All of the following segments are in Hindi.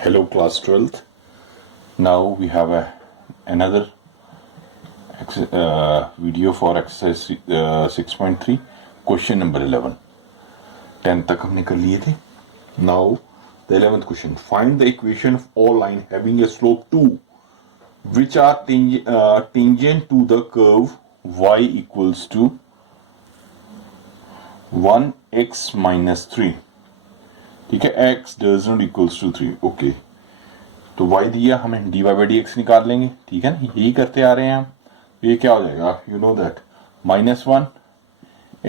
Hello class 12th. Now we have another video for exercise 6.3 question number 11. 10 तक हमने कर लिए थे. Now the 11th question. Find the equation of all line having a slope 2 which are tangent to the curve y equals to 1x minus 3. ठीक है, x does not equals to 3. Okay, तो y दिया, हमें dy by dx निकाल लेंगे. ठीक है ना, यही करते आ रहे हैं हम. ये क्या हो जाएगा, you know that -1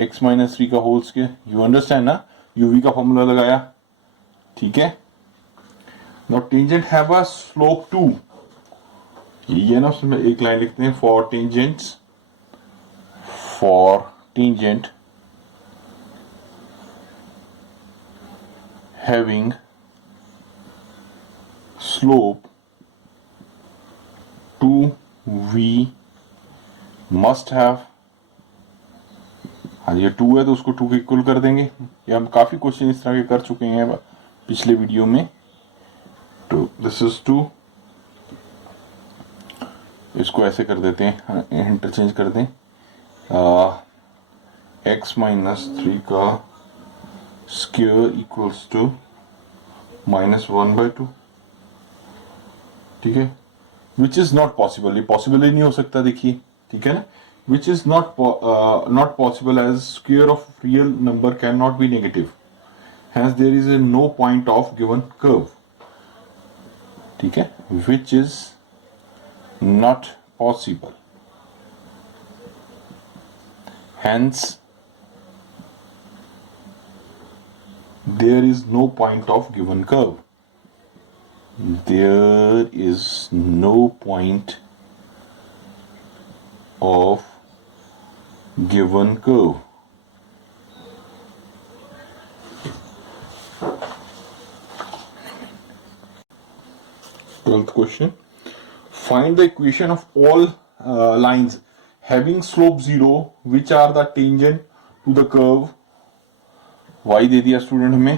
x minus 3 का होल स्क्वायर. यू अंडरस्टैंड ना, uv का फॉर्मूला लगाया. ठीक है, now tangent have a slope 2. ये है ना, उसमें एक लाइन लिखते हैं for tangent having slope 2 we must have. हाँ, ये 2 है तो उसको 2 के इक्वल कर देंगे. ये हम काफी क्वेश्चन इस तरह के कर चुके हैं पिछले वीडियो में. तो दिस इज 2, इसको ऐसे कर देते हैं, इंटरचेंज कर दें. x minus 3 का स्क्वायर इक्वल्स टू -1/2. ठीक है, विच इज नॉट पॉसिबल. ये पॉसिबल ही नहीं हो सकता. देखिए, ठीक है ना, which is not possible as square of real number can not be negative, hence there is no point of given curve. ठीक है, which is not possible, hence there is no point of given curve. There is no point of given curve. Twelfth question. Find the equation of all lines having slope 0 which are the tangent to the curve. y दे दिया स्टूडेंट हमें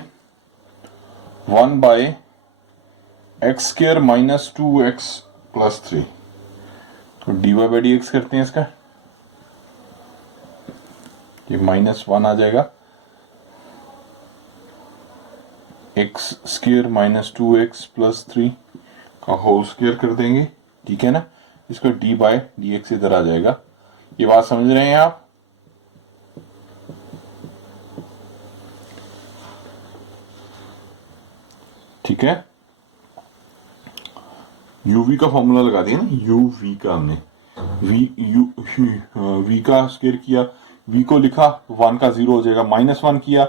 1/x² minus 2x plus 3. तो dy by dx करते हैं इसका. ये -1 आ जाएगा, x² minus 2x plus 3 का होल स्क्वायर कर देंगे. ठीक है ना, इसका dy by dx इधर आ जाएगा. ये बात समझ रहे हैं आप? ठीक है, uv का फॉर्मूला लगा दिया ना, uv का हमने v का स्क्वायर किया, v को लिखा 1 का 0 हो जाएगा, -1 किया.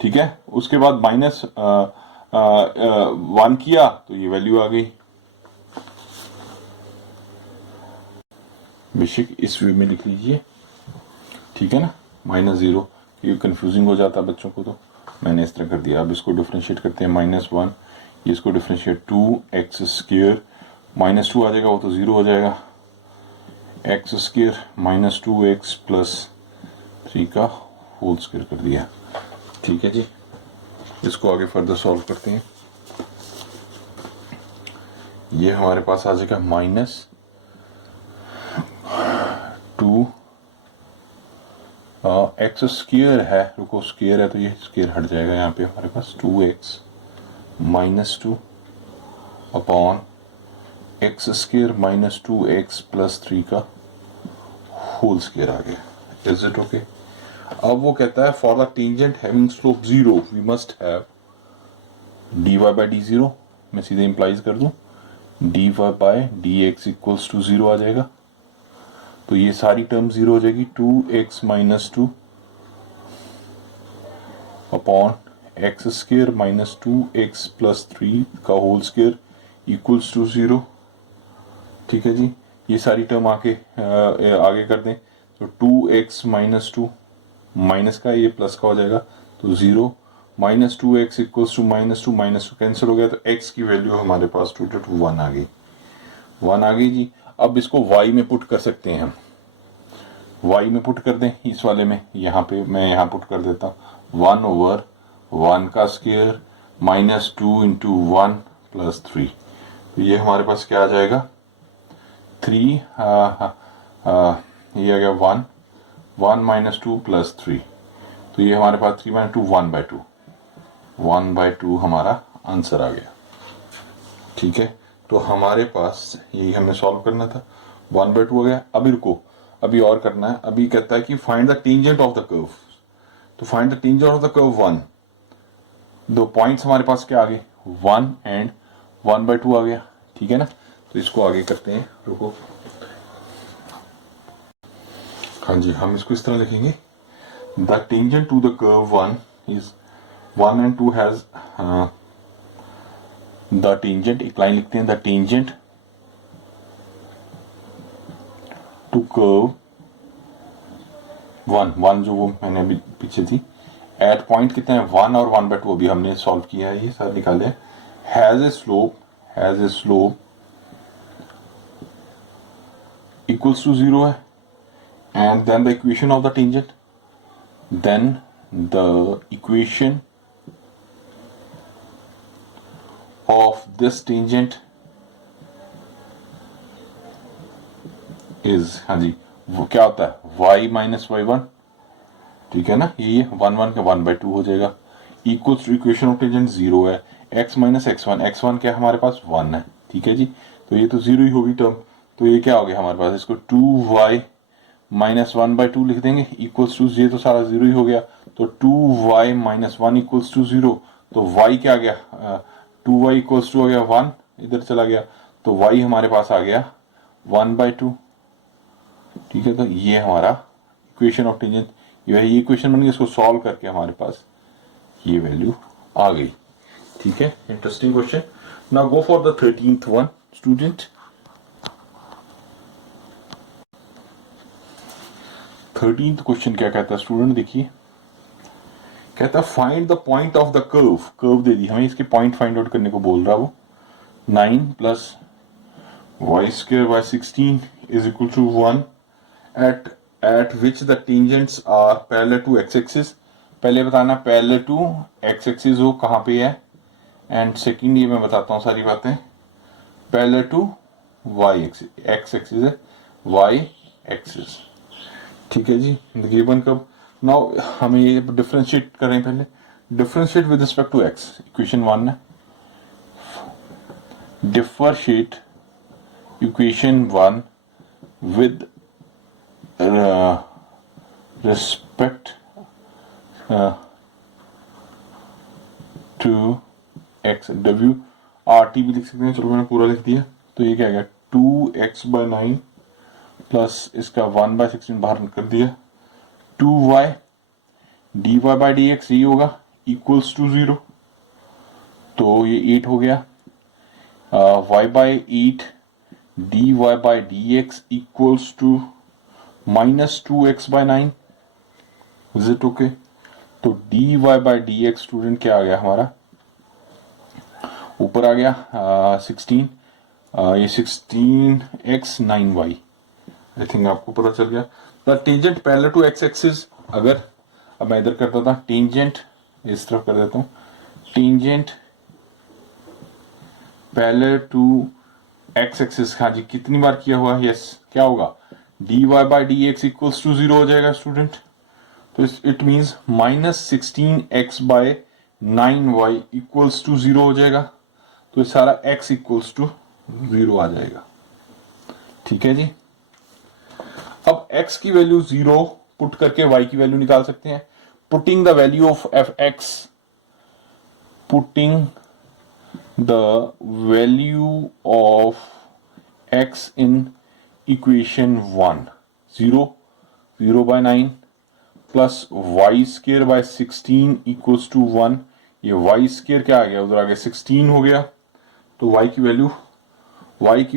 ठीक है, उसके बाद -1 किया तो ये वैल्यू आ गई. बेशक इस वे में लिख लीजिए. ठीक है ना, -0, ये कंफ्यूजिंग हो जाता है बच्चों को, तो मैंने इस तरह कर दिया. अब इसको डिफरेंशिएट करते हैं, -1, ये इसको डिफरेंशिएट 2x² -2 आ जाएगा, वो तो 0 हो जाएगा. x² minus 2x plus 3 का होल स्क्वायर कर दिया. ठीक है जी, इसको आगे फर्दर सॉल्व करते हैं. ये हमारे पास आ जाएगा -2 x² है, रुको, स्क्वायर है तो ये स्क्वायर हट जाएगा. यहाँ पे हमारे पास 2x minus 2 upon x² minus 2x plus 3 का होल स्क्वायर आ गया. Is it okay? अब वो कहता है for the tangent having slope 0 we must have dy by d0. मैं सीधे इंप्लाइज कर दूं, dy by dx equals to 0 आ जाएगा. तो ये सारी टर्म 0 हो जाएगी. 2x minus 2 upon x² minus 2x plus 3 का होल स्क्वायर इक्वल्स टू 0. ठीक है जी, ये सारी टर्म आगे कर दें तो 2x minus 2 माइनस का, ये प्लस का हो जाएगा तो 0, -2x इक्वल्स टू -2 कैंसिल हो गया. तो x की वैल्यू हमारे पास स्टूडेंट 1 आ गई. 1 आ गई जी. अब इसको y में पुट कर सकते हैं हम. y में पुट कर दें इस वाले में, यहाँ पे मैं यहाँ पुट कर देता हूँ 1/1 का स्क्वायर -2 × 1 प्लस 3। तो ये हमारे पास क्या आ जाएगा 3, ये आ गया 1, 1 माइनस 2 प्लस 3। तो ये हमारे पास 3 माइनस 2 1/2, 1/2 हमारा आंसर आ गया। ठीक है, तो हमारे पास यही हमें सॉल्व करना था, 1/2 हो गया। अभी रुको, अभी और करना है। अभी कहता है कि find the tangent of the curve. तो find the tangent of the curve 1। दो पॉइंट्स हमारे पास क्या आ गए 1 एंड 1/2 आ गया। ठीक है ना, तो इसको आगे करते हैं, रुको। हाँ जी, हम इसको इस तरह लिखेंगे, the tangent to the curve 1 is 1 and 2 has the tangent, एक लाइन लिखते हैं, द टेंजेंट टू कर्व 1 जो वो मैंने अभी पीछे थी, एट पॉइंट कितने हैं 1 और 1/2 अभी हमने सॉल्व किया है, ये सर निकाले, has a slope equals to 0 है, and then the equation of the tangent, then the equation of this tangent is, हाँ जी, वो क्या होता है y माइनस y1। ठीक है ना, ये 1 का 1/2 हो जाएगा, equals to equation of tangent 0 है, x माइनस x1 क्या हमारे पास 1 है। ठीक है जी, तो ये तो 0 ही होगी टर्म। तो ये क्या हो गया हमारे पास, इसको 2y माइनस 1/2 लिख देंगे, इक्वल्स टू, ये तो सारा 0 ही हो गया, तो 2y माइनस 1 इक्वल्स टू 0। तो y क्या आ गया, 2y इक्वल्स टू हो गया 1, इधर चला गया, तो y हमारे पास आ गया 1/2। ठीक है, तो ये हमारा इक्वेशन ऑफ टेंजेंट, ये इक्वेशन बन गई, इसको सॉल्व करके हमारे पास ये वैल्यू आ गई। ठीक है, interesting question. Now go for the 13th one student. 13th question क्या कहता है स्टूडेंट, देखिए, कहता है find the point of the curve दे दी हमें, इसके पॉइंट फाइंड आउट करने को बोल रहा वो, 9 plus y² by 16 is equal to 1 at which the tangents are parallel to x-axis। पहले बताना parallel to x-axis हो कहाँ पे है, एंड सेकेंड ये मैं बताता हूँ सारी बातें, parallel to y-axis, x-axis है y-axis। ठीक है जी, गिवन कब, नाउ हमें ये डिफरेंशिएट करें, पहले differentiate with respect to x, equation 1 है, differentiate equation 1 with respect to x, w r t भी लिख सकते हैं, चलो मैंने पूरा लिख दिया। तो ये क्या गया 2x/9 प्लस इसका 1/16 बाहर कर दिया, 2y dy/dx ये होगा इक्वल्स टू 0, तो ये 8 हो गया, y/8 dy/dx equals to minus 2x/9, is it okay? तो dy/dx स्टूडेंट क्या आ गया हमारा, ऊपर आ गया 16, ये 16x 9y, आई थिंक आपको पता चल गया। The tangent parallel to x axis, अगर अब मैं इधर करता था टेंजेंट, इस तरफ कर देता हूँ, tangent parallel to x axis, हाँ जी, कितनी बार किया हुआ, यस, क्या होगा dy/dx इक्वल्स टू 0 हो जाएगा स्टूडेंट। तो it means minus 16x/9y equals to 0 हो जाएगा, तो ये सारा x इक्वल्स टू 0 आ जाएगा। ठीक है जी, अब x की वैल्यू 0 पुट करके y की वैल्यू निकाल सकते हैं, putting the value of f(x), putting the value of x in equation 1, 0/9 plus y² by 16 equals to 1, ये y² क्या आ गया, उधर आ गया 16 हो गया, तो y की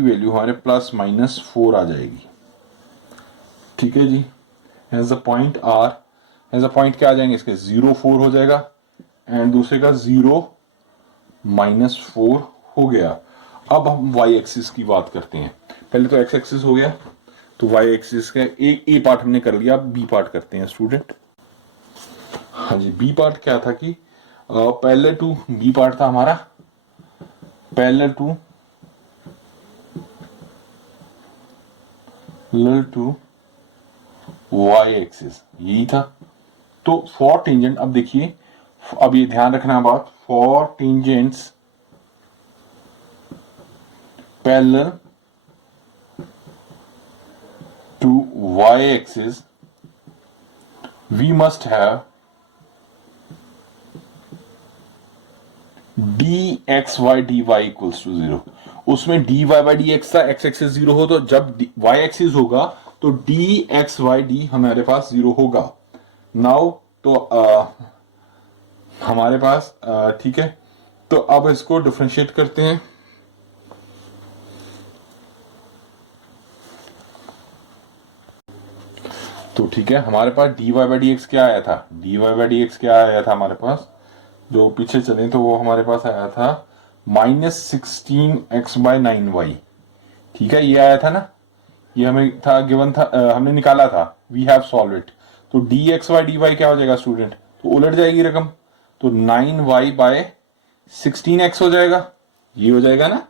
वैल्यू हमारे ±4 आ जाएगी। ठीक है जी, as the point r, as the point क्या आ जाएंगे इसके 0 4 हो जाएगा, एंड दूसरे का 0 -4 हो गया। अब हम y एक्सिस की बात करते हैं, पहले तो x एक्सिस हो गया, तो y एक्सिस का ए पार्ट हमने कर लिया, अब b पार्ट करते हैं स्टूडेंट। हाँ जी, b पार्ट क्या था कि पहले टू b पार्ट था हमारा पैरेलल टू वाई एक्सिस, यही था। तो फॉर टेंजेंट, अब देखिए, अब ये ध्यान रखना बात, for tangents parallel to y axis we must have dxy dy equals to 0। उसमें dy by dx था, x एक्सिस 0 हो, तो जब y एक्सिस होगा तो dxy d हमारे पास 0 होगा। नाउ तो हमारे पास ठीक है, तो अब इसको डिफरेंशिएट करते हैं। तो ठीक है, हमारे पास dy by dx क्या आया था, dy by dx क्या आया था हमारे पास, जो पीछे चले तो वो हमारे पास आया था -16x/9y। ठीक है, ये आया था ना, ये हमें था गिवन था, हमने निकाला था, वी हैव सॉल्व इट। तो dxy/dy क्या हो जाएगा स्टूडेंट, तो उलट जाएगी रकम, तो 9y/16x हो जाएगा, ये हो जाएगा ना,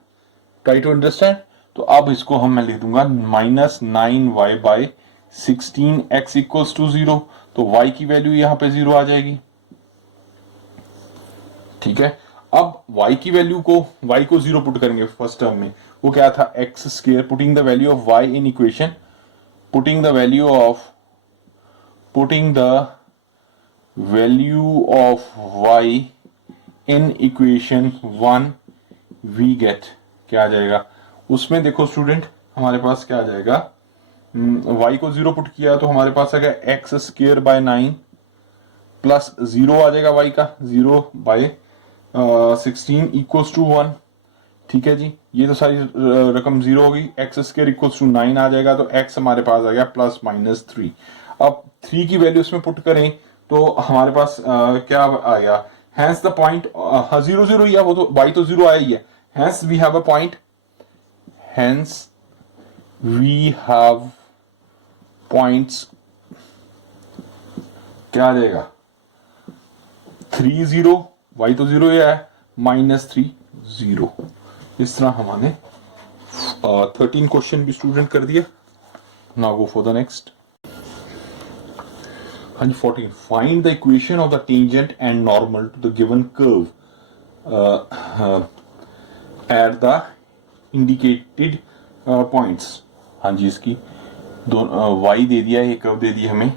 ट्राई टू अंडरस्टैंड। तो अब इसको हम मैं लिख दूंगा -9y/16x इक्वल्स टू 0, तो y की वैल्यू यहां पे 0 आ जाएगी। ठीक है, अब y की वैल्यू को, y को 0 पुट करेंगे फर्स्ट टर्म में, वो क्या था x square, putting the value of y in equation, putting the value of y in equation 1 we get क्या आ जाएगा, उसमें देखो स्टूडेंट हमारे पास क्या आ जाएगा, y को 0 पुट किया तो हमारे पास आ गया एक्स स्क्वायर बाय 9 प्लस 0 आ जाएगा y का, 0 बाय 16 इक्वल्स टू 1। ठीक है जी, ये तो सारी रकम 0 होगी, एक्स स्क्वायर इक्वल्स टू 9 आ जाएगा, तो x हमारे पास आ गया +-3। अब 3 की वैल्यू इसमें पुट करें तो हमारे पास क्या आ गया, हैंस द पॉइंट 0 0 ही है, वो तो y तो 0 आया ही है, hence we have a point, hence we have points, क्या आ जाएगा 3 0, y तो 0 ही है, -3 0। इस तरह हमने 13 क्वेश्चन भी स्टूडेंट कर दिया। Now go for the next. हाँ जी, 14, find the equation of the tangent and normal to the given curve at the indicated points. हाँ जी, इसकी y दे दिया, ये कर्व दे दिया हमें,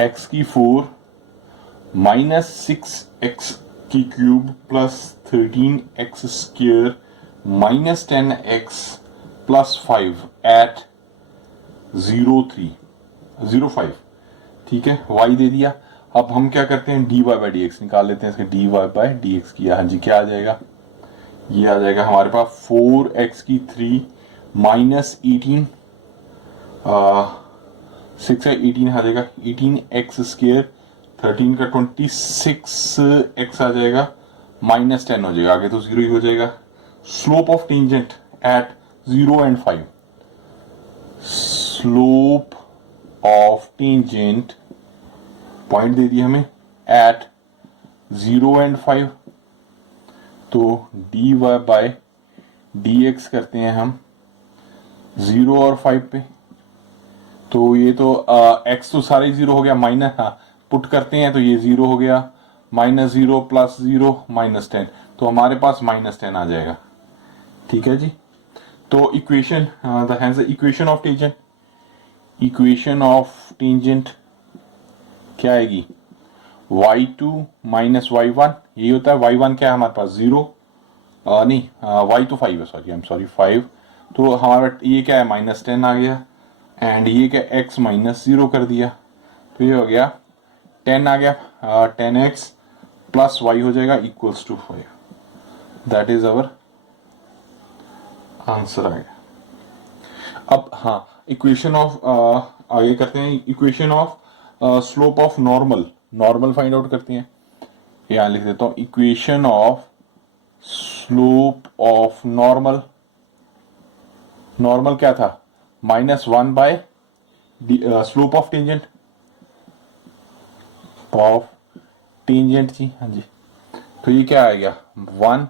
x की 4 -6x की cube plus 13x square -10x plus 5 at 0.5। ठीक है, y दे दिया। अब हम क्या करते हैं, dy by dx निकाल लेते हैं, इसके dy by dx किया। हाँ जी, क्या आ जाएगा, ये आ जाएगा हमारे पास 4x की 3 -18 6 है 18 आ जाएगा, 18x स्क्वायर 13 का 26x आ जाएगा, -10 हो जाएगा, आगे तो 0 ही हो जाएगा। Slope of tangent at 0 and 5, slope of tangent point दे दिया हमें एट 0 and 5, तो dy by dx करते हैं हम 0 और 5 पे, तो ये तो x तो सारे 0 हो गया, माइनस पुट करते हैं तो ये 0 हो गया, -0 + 0 -10, तो हमारे पास -10 आ जाएगा। ठीक है जी, तो equation the equation of tangent, equation of tangent क्या आएगी, y2 - y1, यही होता है। y1 क्या है हमारे पास 0, नहीं y तो 5 है, सॉरी आई एम सॉरी 5, तो हमारा ये क्या है -10 आ गया, एंड ये क्या x -0 कर दिया, तो ये हो गया 10 आ गया, 10x प्लस y हो जाएगा equals to 5। That is our answer आ गया। अब हाँ, इक्वेशन ऑफ आगे करते हैं, equation of slope of normal, normal find out करते हैं। यहाँ लिख देता हूँ, equation of slope of normal, normal क्या था -1 बाय स्लोप ऑफ टेंजेंट, जी। हाँ जी, तो ये क्या आ गया 1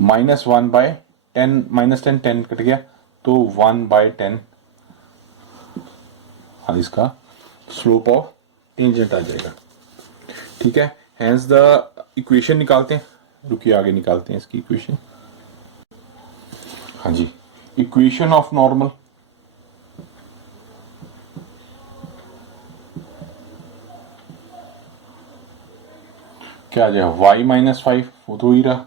-1/10 -10 10 कट गया तो 1/10 इसका स्लोप ऑफ टेंजेंट आ जाएगा। ठीक है, हेंस द इक्वेशन निकालते हैं, रुकिए आगे निकालते हैं इसकी इक्वेशन। हाँ जी, इक्वेशन ऑफ नॉर्मल क्या आ जाएगा, y -5 वो तो ही रहा,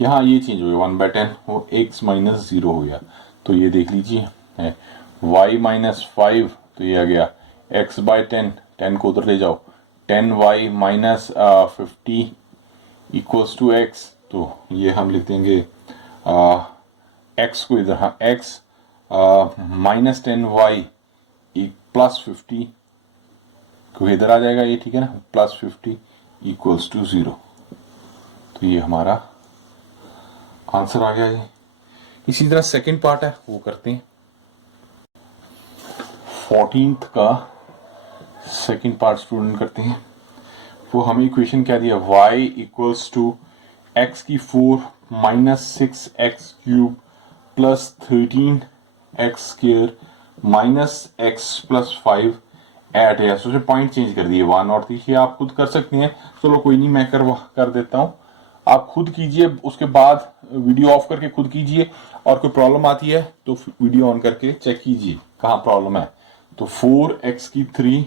यहाँ ये चेंज हो गया 1/10 वो x -0 हो गया, तो ये देख लीजिए है y -5 तो ये आ गया x/10, 10 को उधर ले जाओ, 10y -50 इक्वल्स टू x, तो ये हम लिख देंगे x को इधर, हाँ x -10y +50 को इधर आ जाएगा ये, ठीक है ना, +50 इक्वल्स टू 0, तो ये हमारा आंसर आ गया ये। इसी तरह सेकंड पार्ट है वो करते हैं, 14th का सेकंड पार्ट स्टूडेंट करते हैं। वो हमें इक्वेशन क्या दिया, y इक्वल्स टू x की 4 -6x³ +13x² -x+5 एट है, उसमें पॉइंट चेंज कर दिए 1 और 3, आप खुद कर सकते हैं, चलो कोई नहीं, मैं कर देता हूं, आप खुद कीजिए, उसके बाद वीडियो ऑफ करके खुद कीजिए, और कोई प्रॉब्लम आती है तो वीडियो ऑन करके चेक कीजिए कहां प्रॉब्लम है। तो 4x की 3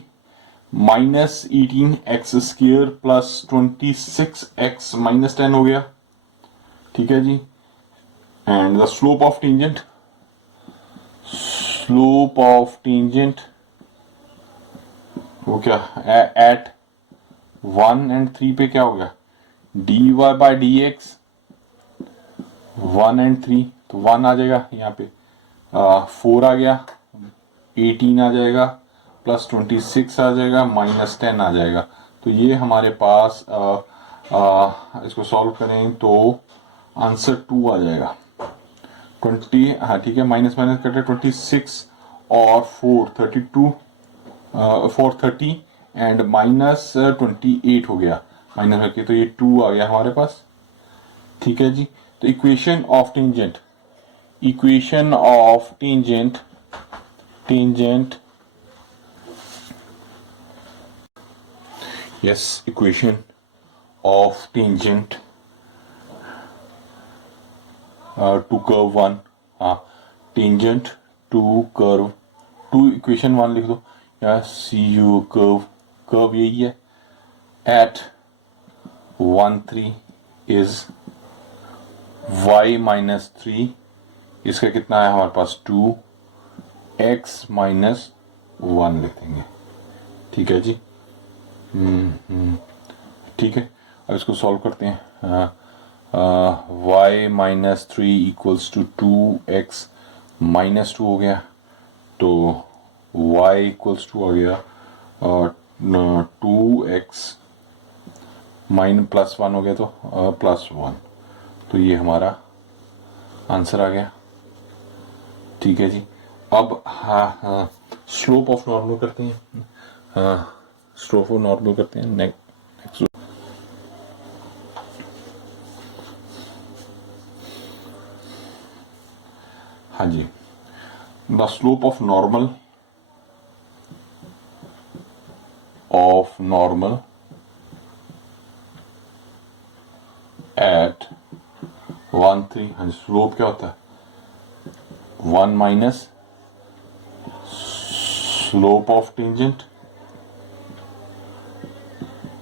-18x² +26x -10 हो गया, ठीक है जी। And the slope of tangent वो क्या एट 1 और 3 पे क्या हो गया, dy/dx 1 और 3, तो 1 आ जाएगा यहाँ पे, 4 आ गया, 18 आ जाएगा, +26 आ जाएगा, -10 आ जाएगा, तो ये हमारे पास इसको सॉल्व करें तो आंसर 2 आ जाएगा। 20, हाँ ठीक है, माइनस कटे 26 और 4 30 एंड -28 हो गया, माइनस करके तो ये 2 आ गया हमारे पास, ठीक है जी। तो equation of tangent yes, equation of tangent to curve 1, tangent to curve 2, equation 1 लिख दो या cu कर्व यही है, at 1 3 is y -3, इसका कितना है हमारे पास 2x -1 लिख देंगे, ठीक है जी। ठीक है, अब इसको सॉल्व करते हैं, y -3 इक्वल्स टू 2x -2 हो गया, तो y इक्वल्स टू आ गया 2x +1 हो गया, तो +1, तो ये हमारा आंसर आ गया, ठीक है जी। अब स्लोप ऑफ नॉर्मल करते हैं, स्लोप ऑफ नॉर्मल करते हैं नेक्स्ट। हाँ जी, the slope of normal at 1 3, हाँ स्लोप क्या होता है 1 माइनस स्लोप ऑफ टेंजेंट,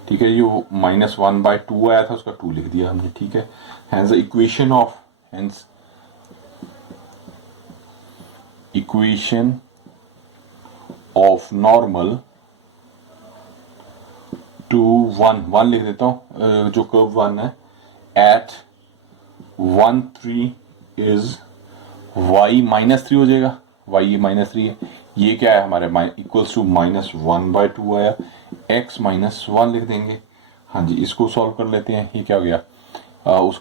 ठीक है, ये -1/2 आया था, उसका 2 लिख दिया हमने, ठीक है। Hence equation of normal to 1 लिख देता हूं, जो कर्व 1 है, एट 1 3 इज y -3 हो जाएगा, y ये -3 है, ये क्या है हमारे इक्वल्स टू -1/2 आया, x -1 लिख देंगे। हाँ जी, इसको सॉल्व कर लेते हैं, ये क्या हो गया,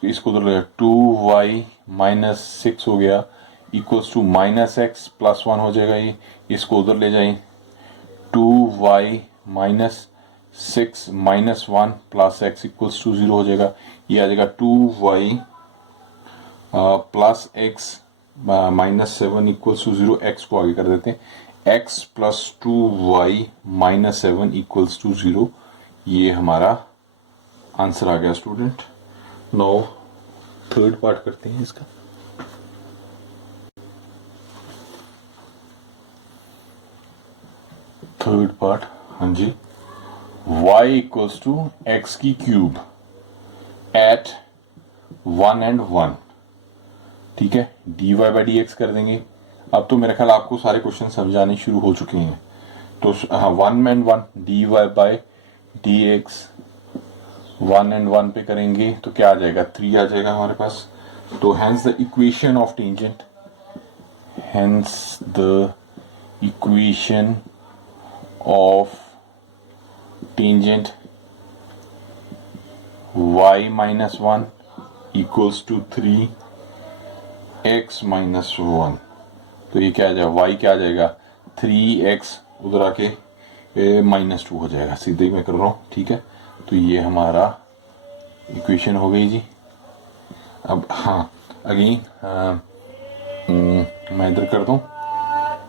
इसको उधर ले 2y -6 हो गया इक्वल्स टू -x +1 हो जाएगा, ये इसको उधर ले जाएं, 2y -6 -1 + x इक्वल्स टू 0 हो जाएगा, ये आ जाएगा 2y plus x -7 equals to 0, x को आगे कर देते हैं, x plus 2y -7 equals to 0, ये हमारा आंसर आ गया स्टूडेंट। नाउ थर्ड पार्ट करते हैं इसका। थर्ड पार्ट, हाँ जी, y इक्वल्स टू एक्स की क्यूब एट 1 and 1, ठीक है, dy बाई डी एक्स कर देंगे। अब तो मेरे ख्याल आपको सारे क्वेश्चन समझ आने शुरू हो चुके हैं। तो हाँ, 1 and 1 dy by d x 1 and 1 पे करेंगे तो क्या आ जाएगा, 3 आ जाएगा हमारे पास। तो hence the equation of tangent, hence the equation of tangent y minus 1 equals to 3x minus 1। तो ये क्या आ जाएगा, y क्या आ जाएगा, 3x उधर आके -2 हो जाएगा, सीधे ही मैं कर रहा हूँ, ठीक है। तो ये हमारा इक्वेशन हो गई जी। अब हाँ, अगेन मैं इधर कर दूँ,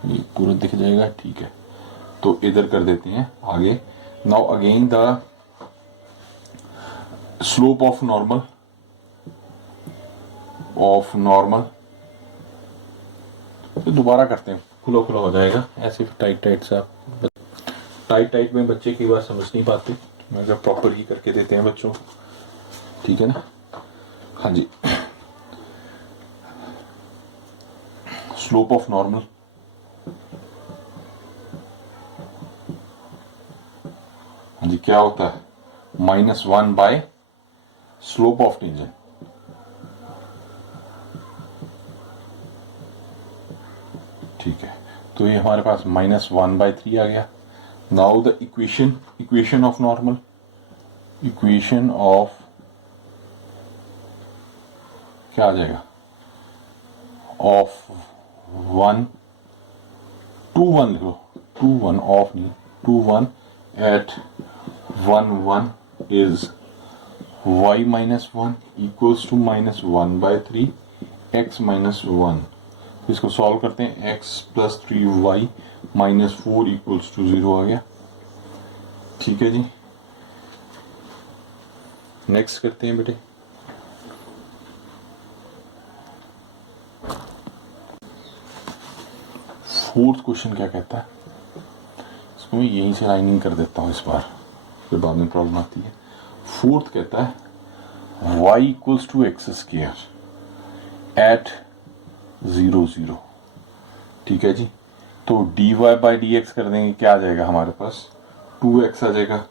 ये पूरा दिख जाएगा, ठीक है। तो इधर कर देते हैं आगे। Now again the slope of normal तो दोबारा करते हैं, खुला खुला हो जाएगा, ऐसे टाइट टाइट सा, टाइट में बच्चे की बात समझ नहीं पाते, मगर प्रॉपर ही करके देते हैं बच्चों, ठीक है ना। हाँ जी, स्लोप ऑफ नॉर्मल, हाँ जी, क्या होता है, -1 बाय स्लोप ऑफ टेंजेंट, ठीक है। तो ये हमारे पास -1/3 आ गया। Now the equation of normal, equation of क्या आ जाएगा, ऑफ 1 2 1 लिखो, 2 1 ऑफ नहीं, 2 1 eight 1 1 is y minus 1 equals to -1/3 x minus 1। तो इसको सॉल्व करते हैं, x plus 3y -4 equals to 0 आ गया, ठीक है जी। नेक्स्ट करते हैं बेटे, फोर्थ क्वेश्चन क्या कहता है, इसको मैं यहीं से लाइनिंग कर देता हूँ इस बार, फिर बाद में प्रॉब्लम आती है। फोर्थ कहता है y equals to x square at 0 0, ठीक है जी। तो dy बाई डी एक्स कर देंगे, क्या आ जाएगा हमारे पास, 2x आ जाएगा।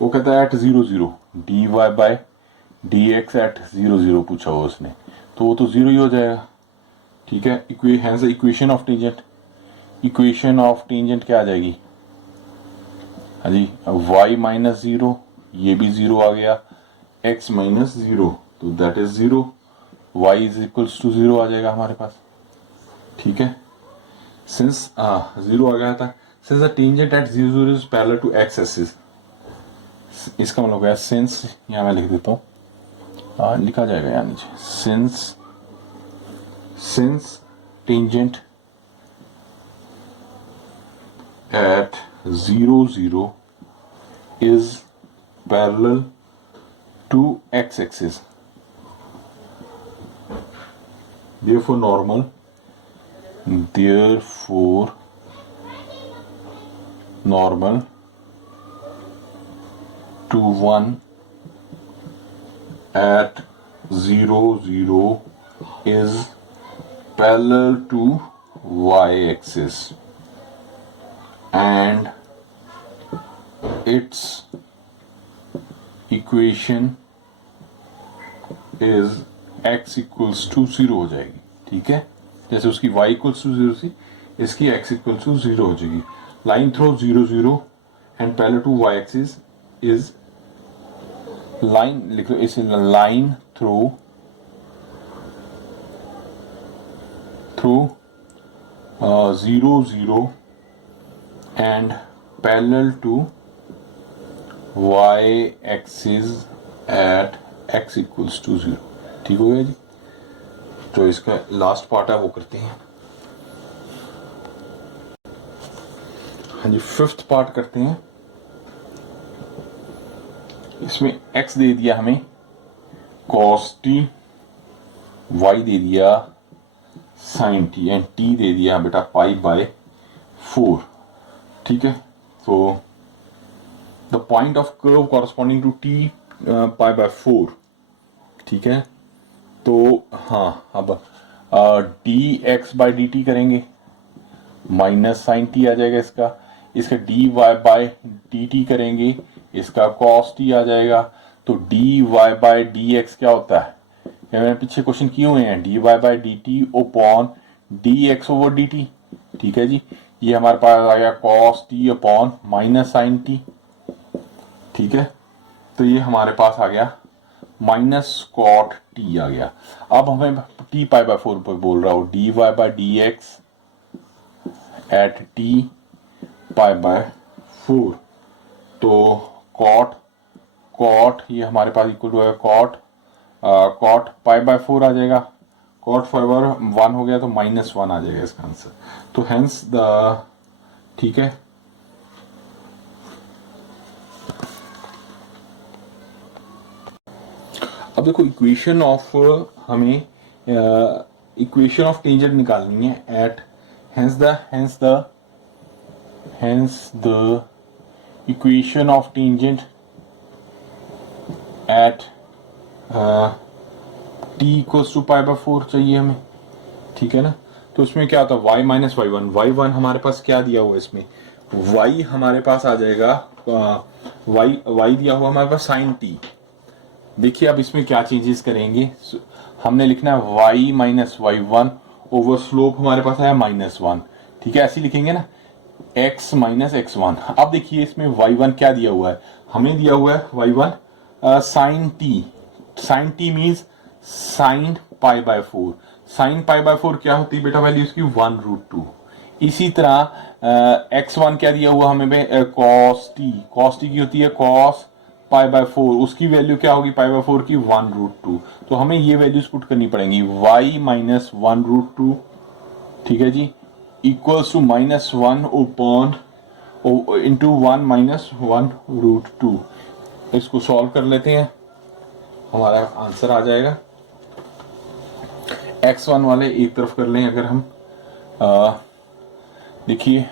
वो कहता है at 0 0, dy by d x at 0 0 पूछा हो उसने, तो वो तो 0 ही हो जाएगा, ठीक है। Hence the equation of tangent, equation of tangent क्या आ जाएगी, हाँ जी, y माइनस 0, ये भी 0 आ गया, x माइनस 0, तो that is 0, y is equals to 0 आ जाएगा हमारे पास, ठीक है। सिंस 0 आ गया था, since the tangent at 0 0 is parallel to x axis, इसका मतलब है सिंस, यहाँ मैं लिख देता हूँ, लिखा जाएगा यहाँ नीचे, since tangent at 0 0 is parallel to x axis, therefore normal to 1 at 0 0 is parallel to y axis and its equation is x equals to 0 हो जाएगी, ठीक है। जैसे उसकी y equals to 0 थी, इसकी x equals to 0 हो जाएगी। Line throw 0 0 and parallel to y axis is line, लिख लो इसे, line throw 0 0 and parallel to y axis at x equals to 0, ठीक हो गया जी। जो इसका लास्ट पार्ट है वो करते हैं। हाँ जी, फिफ्थ पार्ट करते हैं। इसमें x दे दिया हमें cos t, y दे दिया sin t एंड t दे दिया बेटा π/4। ठीक है, तो the point of curve corresponding to t π/4। ठीक है, तो हाँ अब dx/dt करेंगे, माइनस साइन टी आ जाएगा इसका dy/dt करेंगे, इसका cos t आ जाएगा। तो dy/dx क्या होता है, मैंने पीछे क्वेश्चन किए हुए हैं, dy/dt अपॉन dx/dt। ठीक है जी, ये हमारे पास आ गया cos t upon minus sine t. ठीक है, तो ये हमारे पास आ गया माइनस कॉट टी आ गया। अब हमें t π/4 पर बोल रहा हूं, dy/dx एट t π/4। तो कॉट ये हमारे पास इक्वल टू है कॉट π/4 आ जाएगा। कॉट 1 हो गया तो -1 आ जाएगा इसका आंसर। तो हेंस द, ठीक है, अब देखो इक्वेशन ऑफ, हमें इक्वेशन ऑफ टेंजेंट निकालनी है eight, hence the equation of tangent at t equals to π/4 चाहिए हमें। ठीक है ना, तो उसमें क्या होता है y माइनस y1 हमारे पास क्या दिया हुआ है, इसमें y हमारे पास आ जाएगा y दिया हुआ हमारे पास sin t। देखिए अब इसमें क्या चेंजेस करेंगे, हमने लिखना है y minus y1 over slope हमारे पास है -1। ठीक है, ऐसे लिखेंगे ना, x माइनस x1। अब देखिए इसमें y1 क्या दिया हुआ है, हमें दिया हुआ है y1 sine t means sine π/4। Sine π/4 क्या होती है बेटा, वैल्यू इसकी 1√2। इसी तरह x1 क्या दिया हुआ हमें, cos t की होती है cos π/4, उसकी वैल्यू क्या होगी π/4 की 1√2। तो हमें ये वैल्यूज पुट करनी पड़ेंगी, y माइनस 1√2। ठीक है जी, equals to -1 upon into 1 minus 1√2। इसको सॉल्व कर लेते हैं, हमारा आंसर आ जाएगा। x1 वाले एक तरफ कर लें अगर हम, देखिए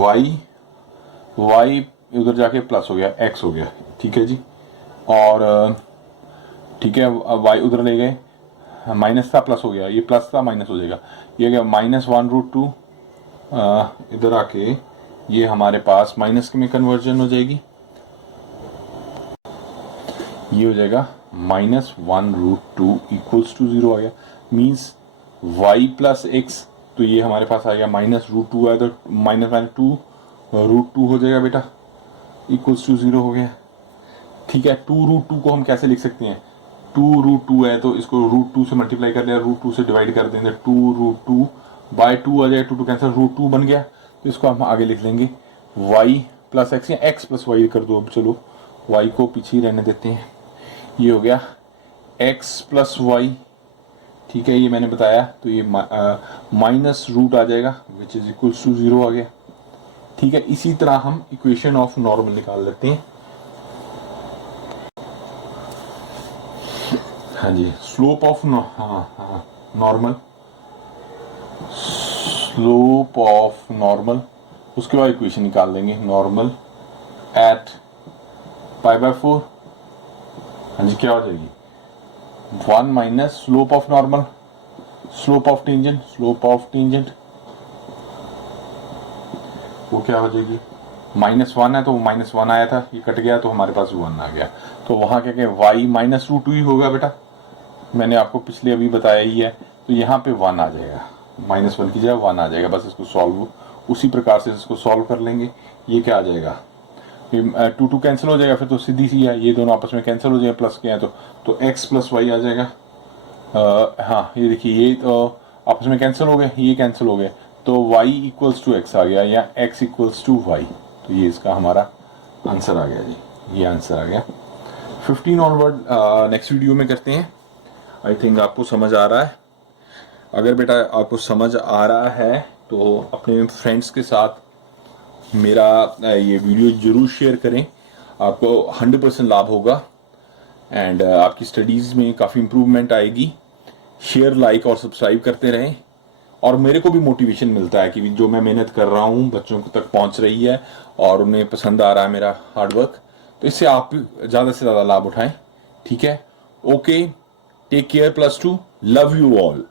y उधर जाके प्लस हो गया, x हो गया। ठीक है जी, और ठीक है y उधर ले गए, माइनस था प्लस हो गया, ये प्लस था माइनस हो जाएगा, ये गया -1√2। इधर आके ये हमारे पास माइनस में कन्वर्जन हो जाएगी, ये हो जाएगा -1√2 इक्वल्स टू 0 आ गया। मीन्स y प्लस x, तो ये हमारे पास आ गया -√2 है, तो -2√2 हो जाएगा बेटा, इक्वल्स टू 0 हो गया। ठीक है, 2√2 को हम कैसे लिख सकते हैं, 2√2 है तो इसको √2 से मल्टीप्लाई कर लिया, √2 से डिवाइड कर देंगे, 2√2/2 आ जाएगा, 2 कैंसिल, √2 बन गया। तो इसको हम आगे लिख लेंगे y प्लस एक्स या x प्लस वाई कर दो। अब चलो y को पीछे रहने देते हैं, ये हो गया x प्लस वाई। ठीक है, ये मैंने बताया, तो ये माइनस रूट आ जाएगा विच इज इक्वल्स टू 0 आ गया। ठीक है, इसी तरह हम इक्वेशन ऑफ नॉर्मल निकाल लेते हैं। हाँ जी, slope of normal, slope of normal, उसके बाद इक्वेशन निकाल देंगे, नॉर्मल एट π/4। हाँ जी, क्या हो जाएगी 1 minus slope of normal, slope of tangent वो क्या हो जाएगी, -1 है तो वो -1 आया था, ये कट गया तो हमारे पास 1 आ गया। तो वहां क्या क्या y -√2 ही होगा बेटा, मैंने आपको पिछले अभी बताया ही है। तो यहाँ पे 1 आ जाएगा, -1 की जगह 1 आ जाएगा। बस इसको सॉल्व उसी प्रकार से इसको सॉल्व कर लेंगे। ये क्या आ जाएगा, 2 कैंसिल हो जाएगा, फिर तो सीधी सी है, ये दोनों आपस में कैंसिल हो जाएगा, प्लस के हैं तो x प्लस वाई आ जाएगा। हाँ ये देखिए, ये तो आपस में कैंसिल हो गए, ये कैंसिल हो गए, तो y इक्वल्स टू x आ गया या x इक्वल्स टू y। तो ये इसका हमारा आंसर आ गया जी, ये आंसर आ गया। 15 ऑनवर्ड नेक्स्ट वीडियो में करते हैं। आई थिंक आपको समझ आ रहा है। अगर बेटा आपको समझ आ रहा है तो अपने फ्रेंड्स के साथ मेरा ये वीडियो जरूर शेयर करें, आपको 100% लाभ होगा एंड आपकी स्टडीज़ में काफ़ी इम्प्रूवमेंट आएगी। शेयर, लाइक और सब्सक्राइब करते रहें और मेरे को भी मोटिवेशन मिलता है कि जो मैं मेहनत कर रहा हूँ बच्चों तक पहुँच रही है और उन्हें पसंद आ रहा है मेरा हार्डवर्क। तो इससे आप ज़्यादा से ज़्यादा लाभ उठाएं। ठीक है, okay, take care, +2, love you all.